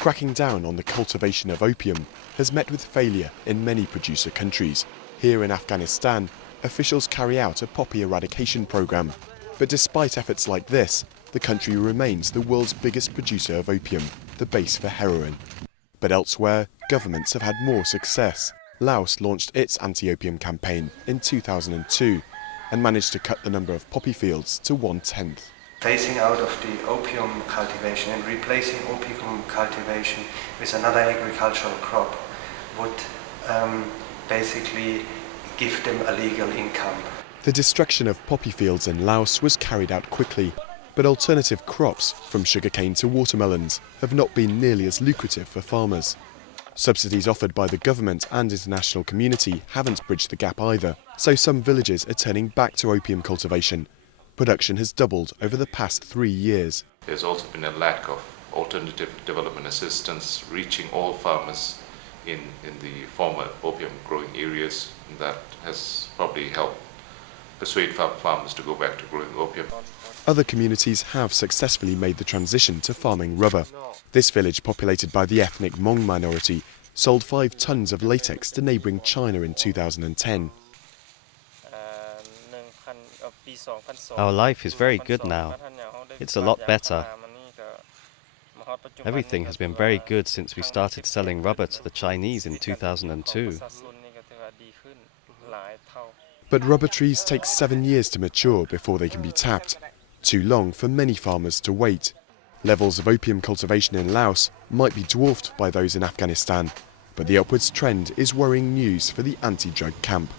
Cracking down on the cultivation of opium has met with failure in many producer countries. Here in Afghanistan, officials carry out a poppy eradication program. But despite efforts like this, the country remains the world's biggest producer of opium, the base for heroin. But elsewhere, governments have had more success. Laos launched its anti-opium campaign in 2002 and managed to cut the number of poppy fields to 1/10. Phasing out of the opium cultivation and replacing opium cultivation with another agricultural crop would basically give them a legal income. The destruction of poppy fields in Laos was carried out quickly, but alternative crops, from sugarcane to watermelons, have not been nearly as lucrative for farmers. Subsidies offered by the government and international community haven't bridged the gap either, so some villages are turning back to opium cultivation. Production has doubled over the past 3 years. There's also been a lack of alternative development assistance reaching all farmers in the former opium growing areas. That has probably helped persuade farmers to go back to growing opium. Other communities have successfully made the transition to farming rubber. This village, populated by the ethnic Hmong minority, sold 5 tons of latex to neighbouring China in 2010. Our life is very good now. It's a lot better. Everything has been very good since we started selling rubber to the Chinese in 2002. But rubber trees take 7 years to mature before they can be tapped. Too long for many farmers to wait. Levels of opium cultivation in Laos might be dwarfed by those in Afghanistan, but the upwards trend is worrying news for the anti-drug camp.